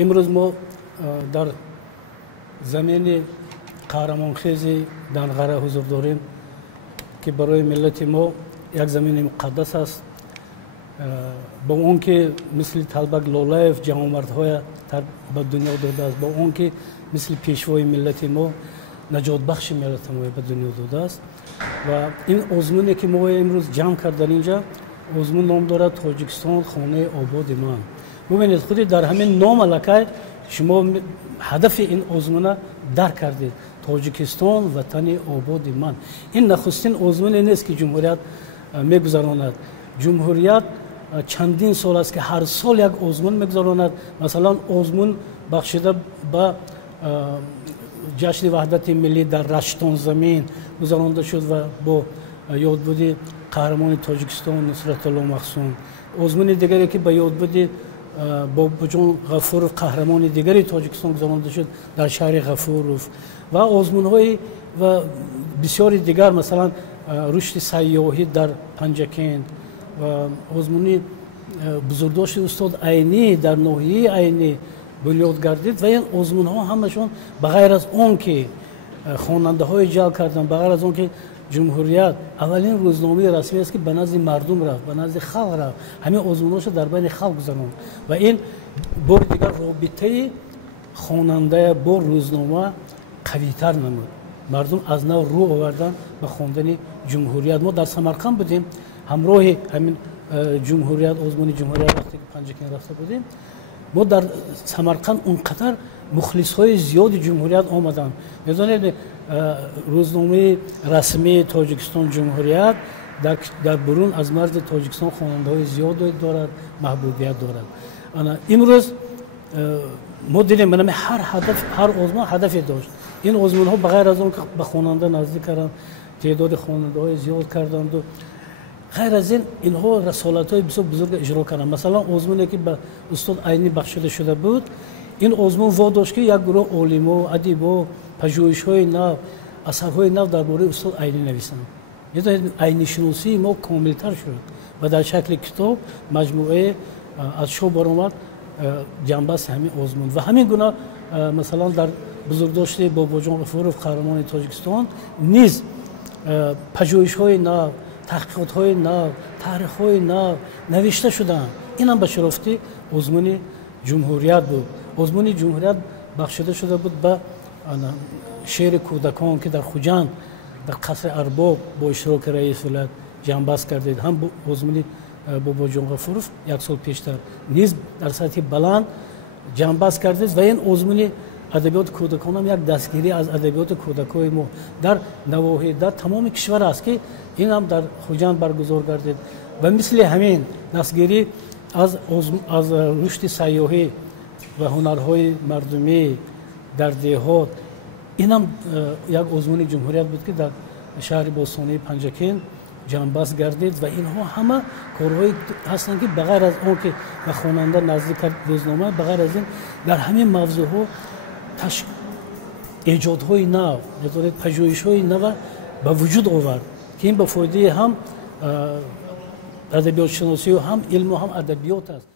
امروز ما در زمین قهرمانخیزی دنغره حضور داریم که برای ملت ما یک زمین مقدس است. با اون که مثل طلبک لالایف جوانمردهای به دنیا داده است، با اون که مثل پیشوای ملت ما نجات بخش ملت ما به دنیا داده است. و این آزمونی که ما امروز جمع کردن اینجا، آزمون نام دارد تاجیکستان خانه آباد من. ببینید خودی در همین نام علاقه شما هدف این آزمون درک کردید. تاجیکستان وطن آباد من. این نخستین آزمونی نیست که جمهوریت میگذراند. جمهوریت چندین سال است که هر سال یک آزمون میگذراند. مثلا آزمون بخشیده به جشن وحدت ملی در رشتان زمین گذرانده شد و با یادبودی قهرمان تاجیکستان نصرت الله مخزوم. آزمون دیگری که به یادبودی باباجان غفورов قهرمان دیگری تاجیکستان گذرانده شد در شهر غفورов و آزمون‌های و بسیاری دیگر، مثلا رشد سیاحی در پنجکند و آزمونی بزرگداشت استاد عینی در ناحیه عینی بنیاد گردید. و این آزمون‌ها همشون بغیر از اون که خواننده‌های جلب کردن، بغیر از اون که جمهوریت اولین روزنامه رسمی است که به نزد مردم رفت، به نزد خلق رفت، همه آزمون‌هاش در بین خلق گذراند و این بار دیگر رابطه خواننده با روزنامه قوی‌تر نمود. مردم از نو رو آوردن به خواندن جمهوریت. ما در سمرقند بودیم، همراه همین جمهوریت، آزمون جمهوریت وقتی که پنجکند رفته بودیم، ما در سمرقند اونقدر مخلص‌های زیاد جمهوریت آمدن. می‌دونید روزنامه رسمی تاجیکستان جمهوریت در برون از مرز تاجیکستان خواننده‌های زیاد دارد، محبوبیت دارد. امروز ما دیدیم من هر آزمون هدفی داشت. این آزمون‌ها بغیر از اون که به خواننده نزدیک کردن، تعداد خواننده‌های زیاد کردند و غیر از این اینها رسالت‌های بسیار بزرگ اجرا کردند. مثلا آزمونی که به استاد عینی بخشیده شده بود، این آزمون واداشت که یک گروه عالما، ادیبا پژوهش‌های نو، اثرهای نو درباره استاد عینی نویسند. می‌دونید عینی شناسی ما کامل‌تر شد و در شکل کتاب مجموعه از شو برآمد جنبست همین آزمون. و همین گونه مثلا در بزرگداشت باباجان غفورov قهرمان تاجیکستان نیز پژوهش‌های نو، تحقیقات‌های نو، تاریخ‌های نو نوشته شدند. این هم به شرافتی آزمون جمهوریت بود. آزمون جمهوریت بخشیده شده بود به شعر کودکان که در خوجند در قصر ارباب با اشتراک رئیس ولایت جنبست کردید. هم آزمون باباجان غفورov یک سال پیشتر نیز در سطح بلند جنبست کردید. و این آزمون ادبیات کودکان هم یک دستگیری از ادبیات کودکان ما در نواحی در تمام کشور است که این هم در خوجند برگزار گردید. و مثل همین دستگیری از رشد سیاحی و هنرهای مردمی در دهات، این هم یک آزمون جمهوریت بود که در شهر باستانی پنجکند جنبست گردید. و اینها همه کارهایی هستند که بغیر از اون که به خواننده نزدیک کرد روزنامه، بغیر از این در همین موضوعها ایجادهای نو، یعنی پژوهش‌های نو به وجود آورد که این به فایده هم ادبیات شناسی و هم علم و هم ادبیات است.